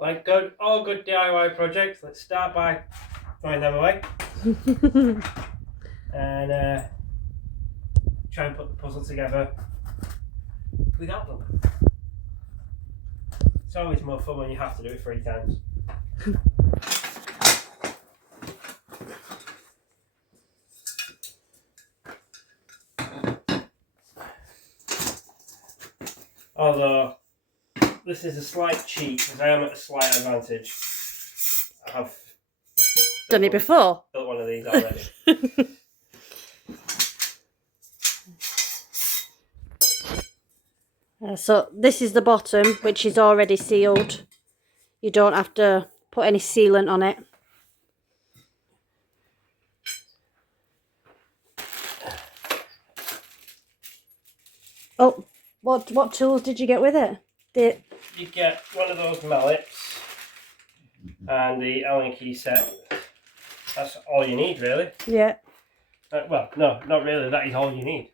Like all good DIY projects, let's start by throwing them away and try and put the puzzle together without them. It's always more fun when you have to do it 3 times. Although this is a slight cheat because I am at a slight advantage. I have done it before. Built one of these already. So this is the bottom, which is already sealed. You don't have to put any sealant on it. Oh, what tools did you get with it? You get one of those mallets and the Allen key set. That's all you need, really. Yeah. Well, no, not really. That is all you need.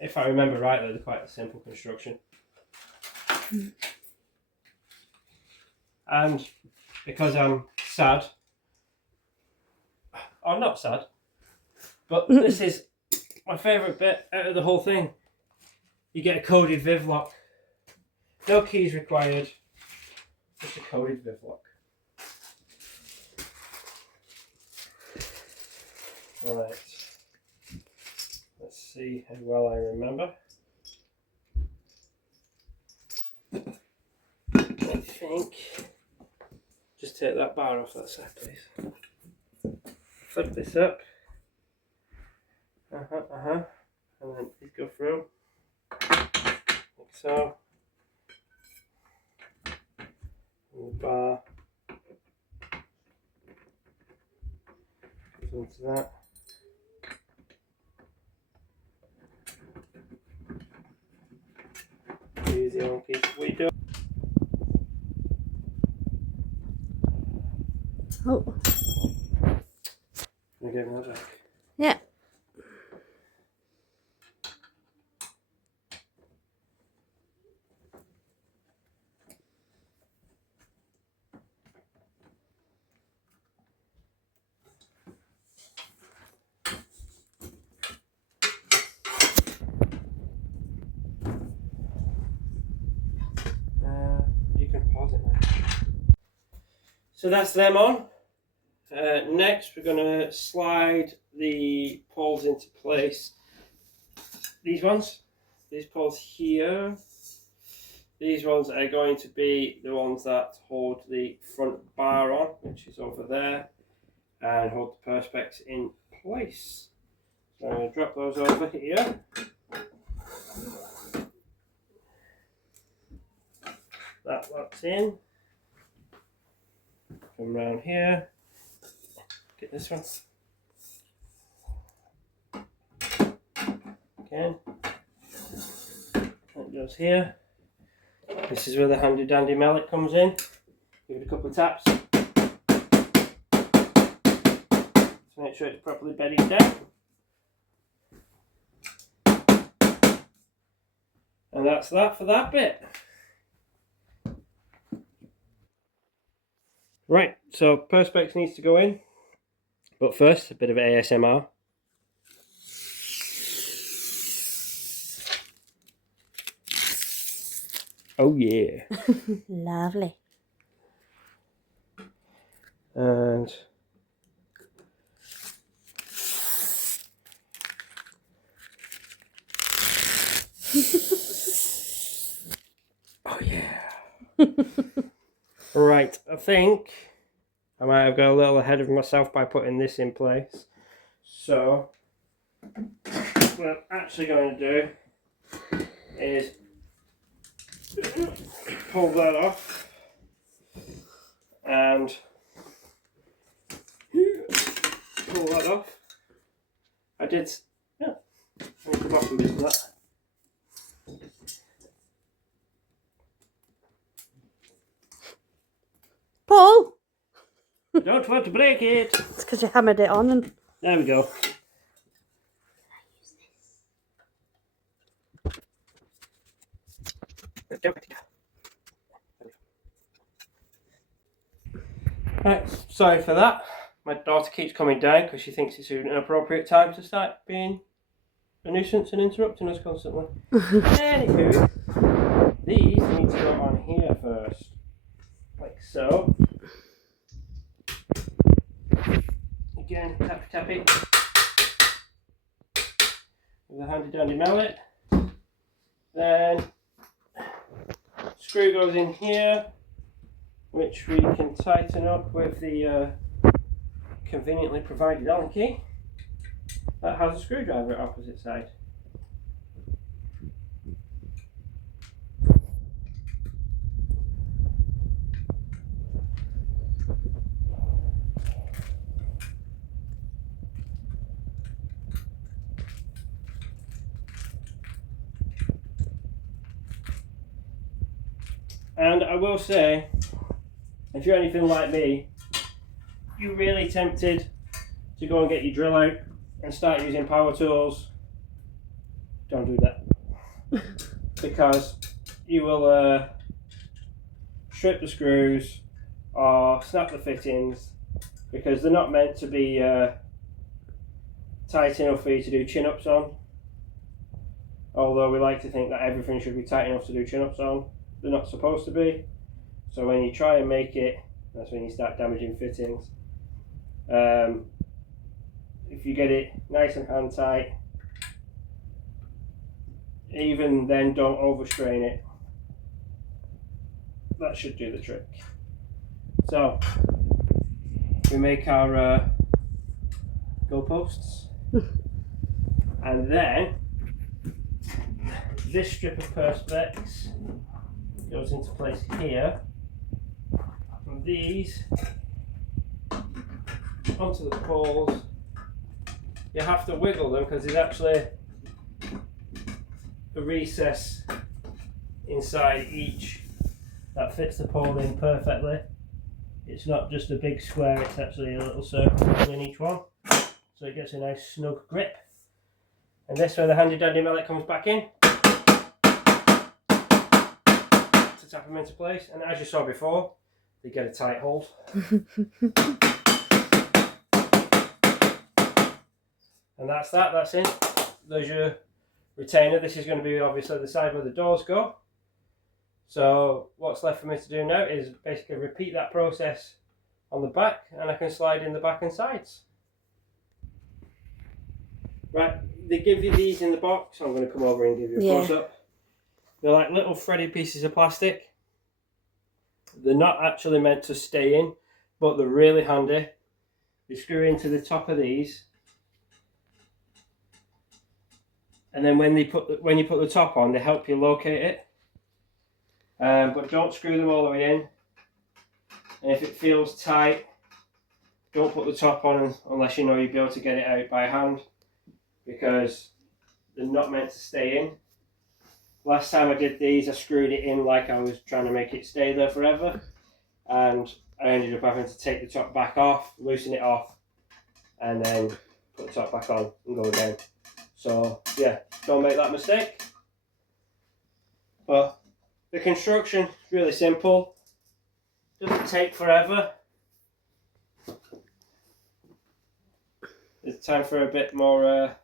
If I remember rightly, they're quite a simple construction. And because I'm sad, or not sad, but this is my favourite bit out of the whole thing. You get a coded viv lock. No keys required, just a coded viv lock. Right, let's see how well I remember. I think, just take that bar off that side please. Flip this up. And then these go through. Like so. And the bar goes onto that. Use the only piece we do. Oh. Can I give that back? Yeah. You can pause it now. So that's them on. Next we're going to slide the poles into place. These poles here, these ones are going to be the ones that hold the front bar on, which is over there, and hold the perspex in place. So I'm going to drop those over here. That locks in. Come round here. Get this one. Again. That goes here. This is where the handy dandy mallet comes in. Give it a couple of taps. To make sure it's properly bedded down. And that's that for that bit. Right, so perspex needs to go in, but first a bit of ASMR. Oh yeah. Lovely. And oh yeah. Right, I think I might have got a little ahead of myself by putting this in place. So what I'm actually going to do is pull that off and pull that off. I did, yeah, the bottom bit of that. Paul! I don't want to break it. It's because you hammered it on and... There we go. Right, sorry for that. My daughter keeps coming down because she thinks it's an appropriate time to start being a nuisance and interrupting us constantly. Anywho, these need to go on here first, like so. Again, tappy tappy with a handy dandy mallet. Then screw goes in here, which we can tighten up with the conveniently provided Allen key that has a screwdriver at opposite side. And I will say, if you're anything like me, you're really tempted to go and get your drill out and start using power tools, don't do that. Because you will strip the screws or snap the fittings, because they're not meant to be tight enough for you to do chin-ups on. Although we like to think that everything should be tight enough to do chin-ups on, they're not supposed to be. So when you try and make it, that's when you start damaging fittings. If you get it nice and hand tight, even then don't overstrain it. That should do the trick. So we make our goalposts, and then this strip of perspex goes into place here, and these onto the poles. You have to wiggle them because there's actually a recess inside each that fits the pole in perfectly. It's not just a big square, it's actually a little circle in each one, so it gets a nice snug grip. And this where the handy dandy mallet comes back in to tap them into place, and as you saw before, they get a tight hold. And that's that, that's it. There's your retainer. This is going to be obviously the side where the doors go. So what's left for me to do now is basically repeat that process on the back, and I can slide in the back and sides. Right, they give you these in the box. I'm going to come over and give you a close up. They're like little threaded pieces of plastic. They're not actually meant to stay in, but they're really handy. You screw into the top of these, and then when you put the top on, they help you locate it. But don't screw them all the way in. And if it feels tight, don't put the top on unless you know you'll be able to get it out by hand, because they're not meant to stay in. Last time I did these, I screwed it in like I was trying to make it stay there forever, and I ended up having to take the top back off, loosen it off, and then put the top back on and go again. So yeah, don't make that mistake. But the construction is really simple, doesn't take forever. It's time for a bit more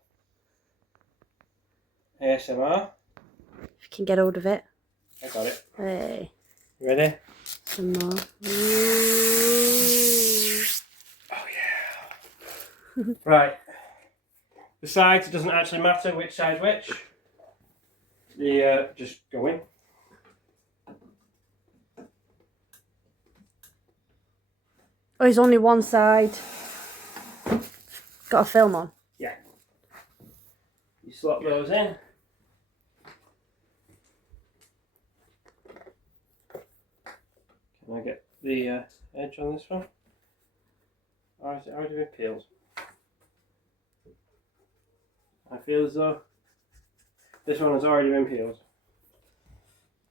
ASMR. If you can get hold of it. I got it. Hey. You ready? Some more. Oh yeah. Right. The sides, it doesn't actually matter which side's which. They just go in. Oh, there's only one side. Got a film on. Yeah. You slot those in. Can I get the edge on this one? Or is it already been peeled? I feel as though this one has already been peeled.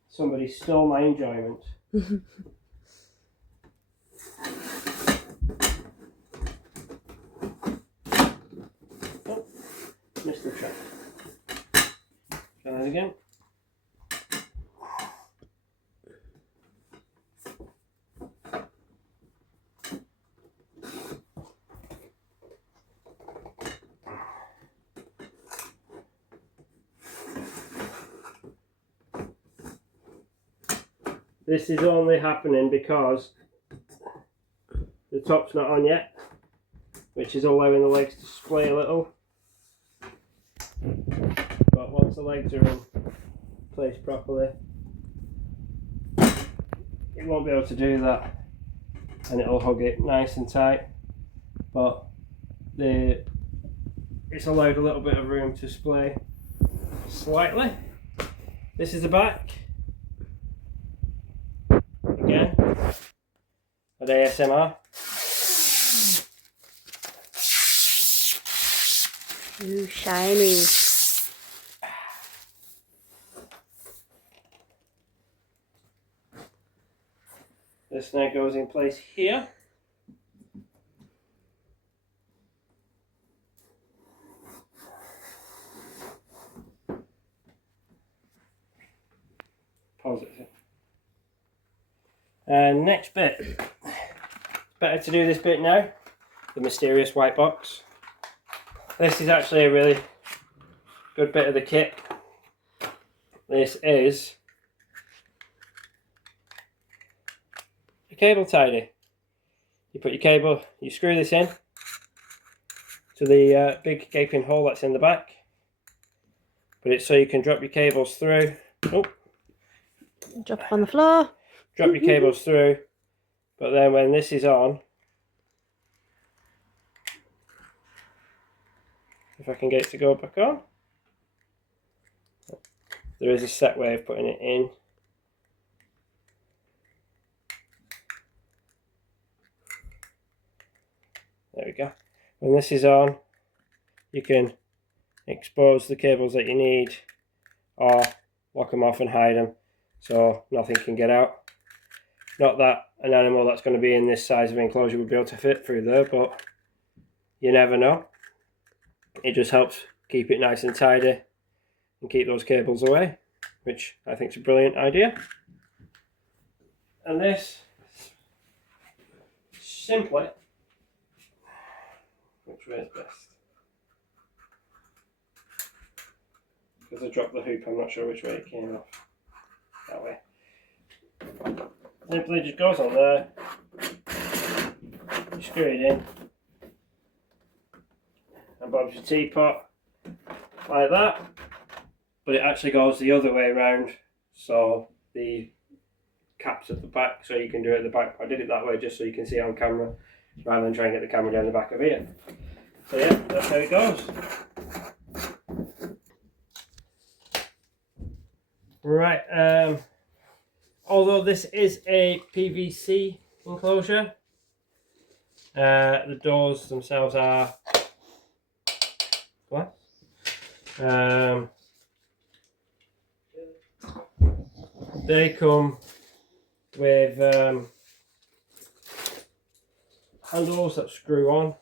Somebody stole my enjoyment. Oh, missed the track. Try that again. This is only happening because the top's not on yet, which is allowing the legs to splay a little. But once the legs are in place properly, it won't be able to do that, and it'll hug it nice and tight. But it's allowed a little bit of room to splay slightly. This is the back. Again, at ASMR. Ooh, shiny. This now goes in place here. Pause it. And next bit. It's better to do this bit now. The mysterious white box. This is actually a really good bit of the kit. This is a cable tidy. You put your cable, you screw this in to the big gaping hole that's in the back. But it's so you can drop your cables through. Oh. Drop it on the floor. Drop your cables through, but then when this is on, if I can get it to go back on, there is a set way of putting it in. There we go. When this is on, you can expose the cables that you need or lock them off and hide them so nothing can get out. Not that an animal that's going to be in this size of enclosure would be able to fit through there, but you never know. It just helps keep it nice and tidy and keep those cables away, which I think is a brilliant idea. And this, simply, which way is best? Because I dropped the hoop, I'm not sure which way it came off. That way. Simply just goes on there, you screw it in, and bobs your teapot like that, but it actually goes the other way around, so the cap's at the back, so you can do it at the back. I did it that way just so you can see it on camera, rather than trying to get the camera down the back of here. So yeah, that's how it goes. Right, although this is a PVC enclosure, the doors themselves are glass. They come with handles that screw on,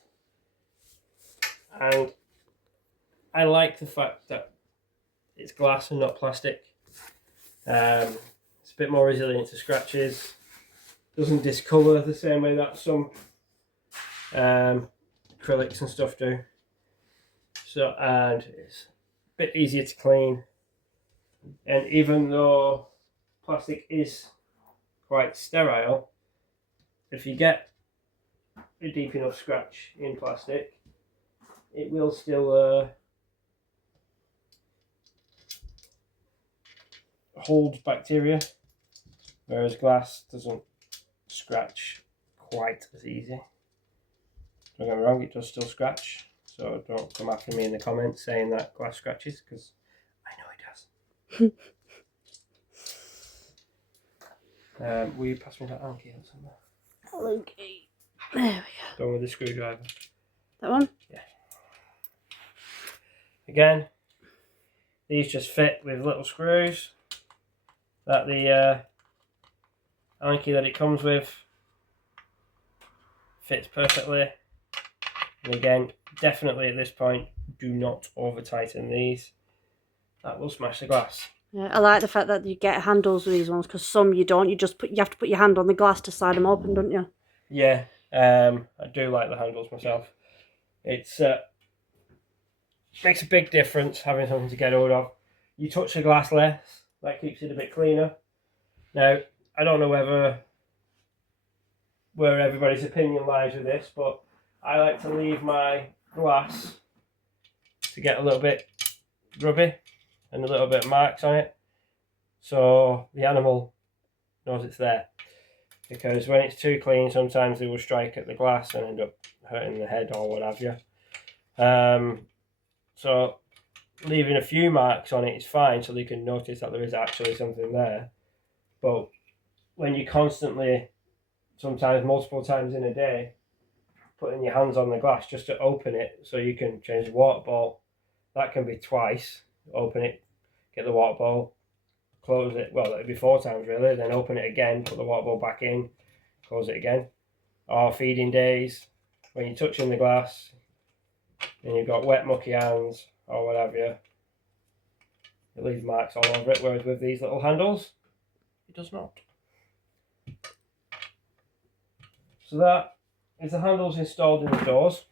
and I like the fact that it's glass and not plastic. It's a bit more resilient to scratches, doesn't discolour the same way that some acrylics and stuff do. So, and it's a bit easier to clean, and even though plastic is quite sterile, if you get a deep enough scratch in plastic, it will still hold bacteria, whereas glass doesn't scratch quite as easy. Don't get me wrong, it does still scratch, so don't come after me in the comments saying that glass scratches, because I know it does. Will you pass me that Anki or something? Okay. There we go. Going with the screwdriver. That one? Yeah. Again, these just fit with little screws that the Anki that it comes with fits perfectly. And again, definitely at this point, do not over tighten these. That will smash the glass. Yeah, I like the fact that you get handles with these ones, because some you don't. You have to put your hand on the glass to slide them open, don't you? Yeah, I do like the handles myself. It's makes a big difference having something to get hold of. You touch the glass less, that keeps it a bit cleaner. Now, I don't know where everybody's opinion lies with this, but I like to leave my glass to get a little bit grubby and a little bit of marks on it, so the animal knows it's there. Because when it's too clean, sometimes they will strike at the glass and end up hurting the head or what have you. So leaving a few marks on it is fine, so they can notice that there is actually something there. But when you constantly, sometimes multiple times in a day, putting your hands on the glass just to open it so you can change the water bowl, that can be twice. Open it, get the water bowl, close it, well, it'd be 4 times really, then open it again, put the water bowl back in, close it again. Or feeding days, when you're touching the glass and you've got wet mucky hands or what have you, it leaves marks all over it, whereas with these little handles, it does not. So that is the handles installed in the doors.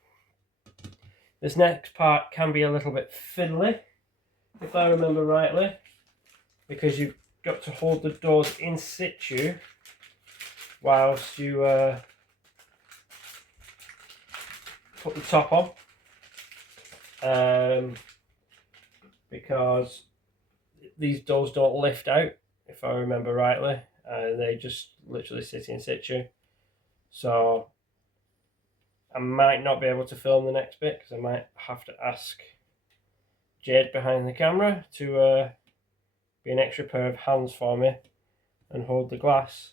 This next part can be a little bit fiddly, if I remember rightly, because you've got to hold the doors in situ whilst you put the top on, because these doors don't lift out, if I remember rightly, they just literally sit in situ. So I might not be able to film the next bit because I might have to ask Jade behind the camera to be an extra pair of hands for me and hold the glass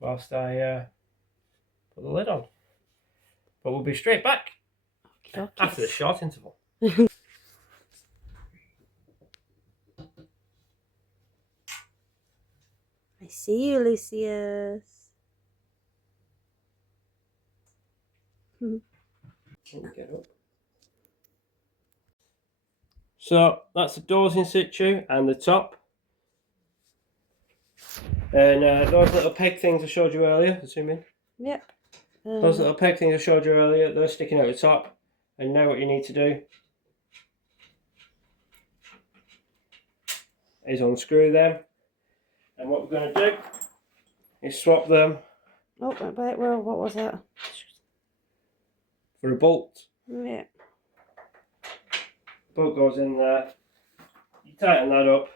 whilst I put the lid on. But we'll be straight back after the short interval. I see you, Lucius. Get up. So that's the doors in situ and the top. And those little peg things I showed you earlier, zoom in. Yep. Those little peg things I showed you earlier, they're sticking out the top. And now what you need to do is unscrew them. And what we're going to do is swap them. Oh, wait, well, what was that? For a bolt. Yeah. Bolt goes in there. You tighten that up.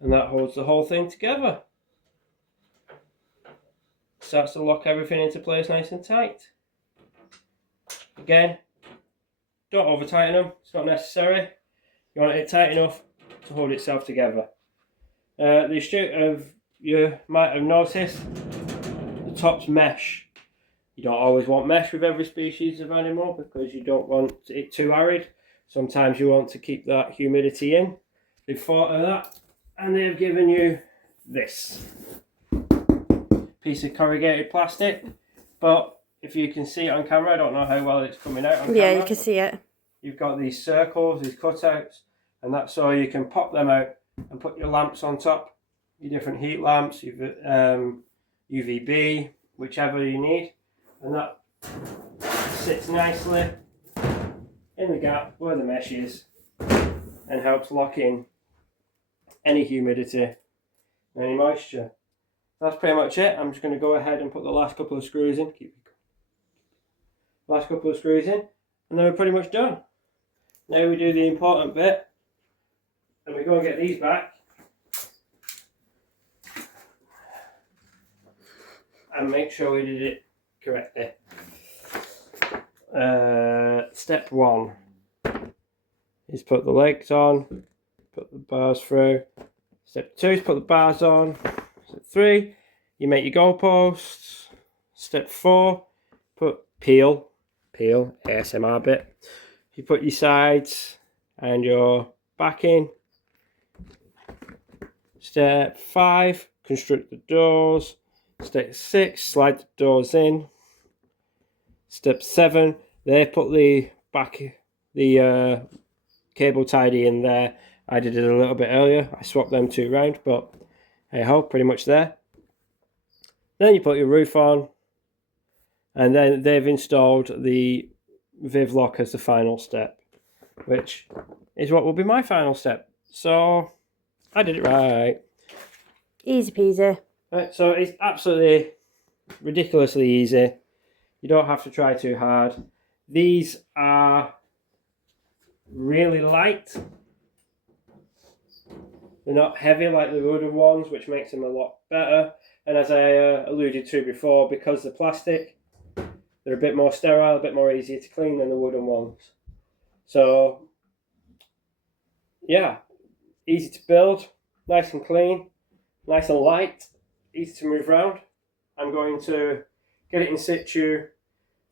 And that holds the whole thing together. Starts to lock everything into place nice and tight. Again, don't over tighten them, it's not necessary. You want it tight enough to hold itself together. The astute you might have noticed, the top's mesh. You don't always want mesh with every species of animal because you don't want it too arid. Sometimes you want to keep that humidity in. They've thought of that and they've given you this piece of corrugated plastic, but if you can see it on camera, I don't know how well it's coming out on camera. Yeah, you can see it. You've got these circles, these cutouts, and that's so you can pop them out and put your lamps on top, your different heat lamps, your UVB, whichever you need, and that sits nicely in the gap where the mesh is and helps lock in any humidity and any moisture. That's pretty much it. I'm just going to go ahead and put the last couple of screws in. Last couple of screws in, and then we're pretty much done. Now we do the important bit, and we go and get these back. And make sure we did it correctly. Step 1 is put the legs on, put the bars through. Step 2 is put the bars on. Step 3, you make your goalposts. Step 4, peel, ASMR bit. You put your sides and your back in. Step 5, construct the doors. Step 6, slide the doors in. Step 7, they put the cable tidy in there. I did it a little bit earlier. I swapped them 2 round, but hey ho, pretty much there. Then you put your roof on, and then they've installed the Viv lock as the final step, which is what will be my final step. So I did it right. Easy peasy. Right, so it's absolutely ridiculously easy. You don't have to try too hard. These are really light. They're not heavy like the wooden ones, which makes them a lot better. And as I alluded to before, because they're plastic, they're a bit more sterile, a bit more easier to clean than the wooden ones. So, yeah, easy to build, nice and clean, nice and light, easy to move around. I'm going to get it in situ,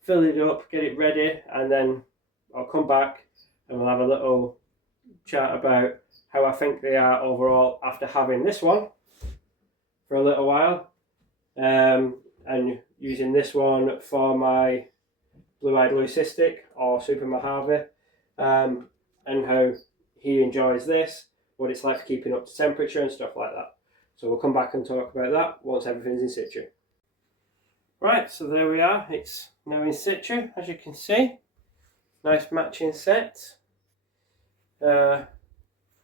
fill it up, get it ready, and then I'll come back and we'll have a little chat about how I think they are overall after having this one for a little while, and using this one for my blue-eyed leucistic or super Mojave, and how he enjoys this, what it's like for keeping up to temperature and stuff like that. So we'll come back and talk about that once everything's in situ. Right, so there we are. It's now in situ, as you can see. Nice matching set. And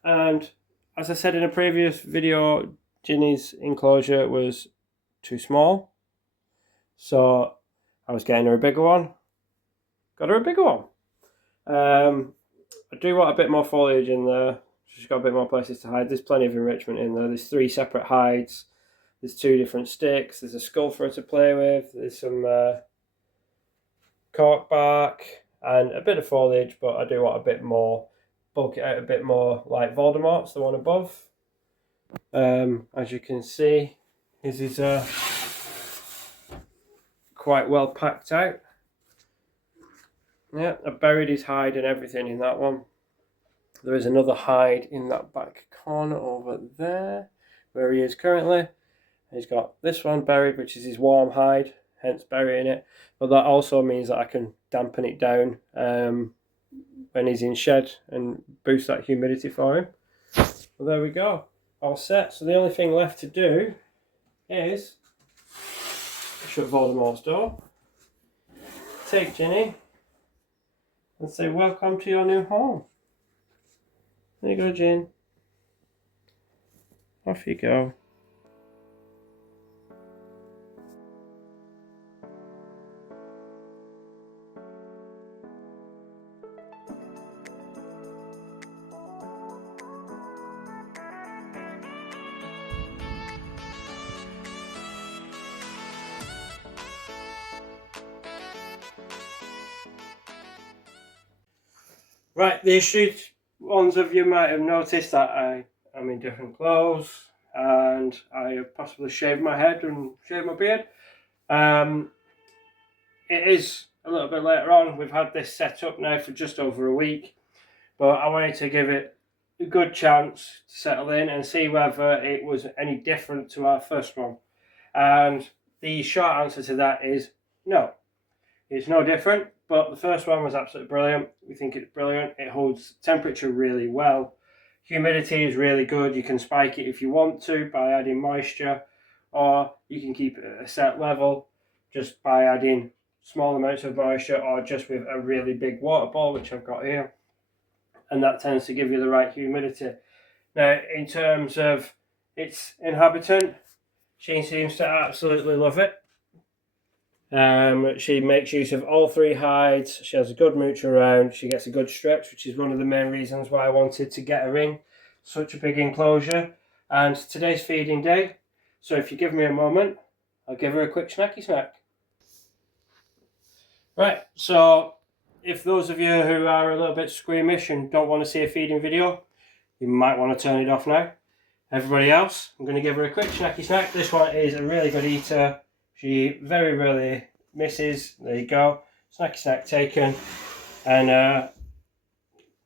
as I said in a previous video, Ginny's enclosure was too small. So I was getting her a bigger one. Got her a bigger one. I do want a bit more foliage in there. She's got a bit more places to hide. There's plenty of enrichment in there. There's 3 separate hides. There's 2 different sticks. There's a skull for her to play with. There's some cork bark and a bit of foliage, but I do want a bit more, bulk it out a bit more like Voldemort's, the one above. As you can see, his is quite well packed out. Yeah, I buried his hide and everything in that one. There is another hide in that back corner over there, where he is currently. He's got this one buried, which is his warm hide, hence burying it. But that also means that I can dampen it down when he's in shed and boost that humidity for him. Well, there we go, all set. So the only thing left to do is shut Voldemort's door, take Ginny, and say welcome to your new home. There you go, Gin. Off you go. Right, the astute ones of you might have noticed that I am in different clothes and I have possibly shaved my head and shaved my beard. It is a little bit later on. We've had this set up now for just over a week, but I wanted to give it a good chance to settle in and see whether it was any different to our first one. And the short answer to that is no. It's no different, but the first one was absolutely brilliant. We think it's brilliant. It holds temperature really well. Humidity is really good. You can spike it if you want to by adding moisture, or you can keep it at a set level just by adding small amounts of moisture or just with a really big water ball, which I've got here. And that tends to give you the right humidity. Now, in terms of its inhabitant, she seems to absolutely love it. She makes use of all 3 hides. She has a good mooch around. She gets a good stretch, which is one of the main reasons why I wanted to get her in such a big enclosure. And today's feeding day, so if you give me a moment, I'll give her a quick snacky snack. Right, so if those of you who are a little bit squeamish and don't want to see a feeding video, you might want to turn it off now. Everybody else, I'm going to give her a quick snacky snack. This one is a really good eater. She very rarely misses. There you go. Snacky snack taken. And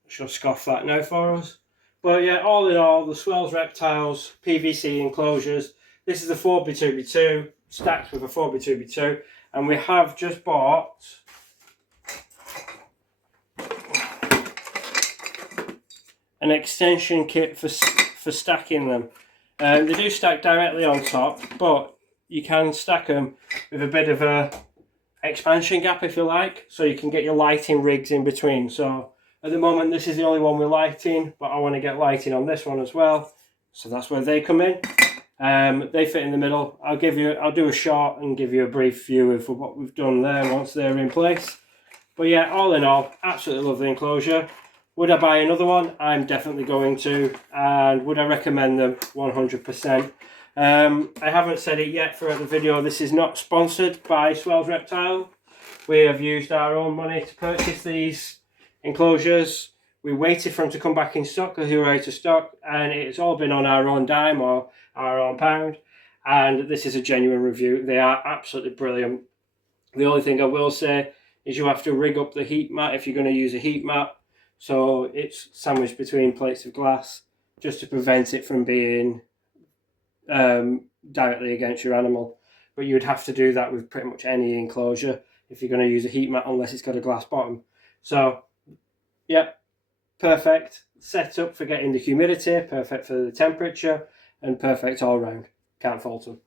she'll scoff that now for us. But yeah, all in all, the Swell's reptiles, PVC enclosures. This is a 4x2x2, stacked with a 4x2x2. And we have just bought an extension kit for stacking them. They do stack directly on top, but you can stack them with a bit of a expansion gap if you like, so you can get your lighting rigs in between. So at the moment this is the only one with lighting, but I want to get lighting on this one as well, so that's where they come in. They fit in the middle. I'll do a short and give you a brief view of what we've done there once they're in place. But yeah, all in all, absolutely love the enclosure. Would I buy another one? I'm definitely going to. And would I recommend them? 100%. I haven't said it yet throughout the video. This is not sponsored by Swell's Reptile. We have used our own money to purchase these enclosures. We waited for them to come back in stock because they were out of stock, and it's all been on our own dime or our own pound. And this is a genuine review. They are absolutely brilliant. The only thing I will say is you have to rig up the heat mat if you're going to use a heat mat. So it's sandwiched between plates of glass just to prevent it from being directly against your animal. But you'd have to do that with pretty much any enclosure if you're going to use a heat mat, unless it's got a glass bottom. So, yep, perfect setup for getting the humidity, perfect for the temperature, and perfect all round. Can't fault them.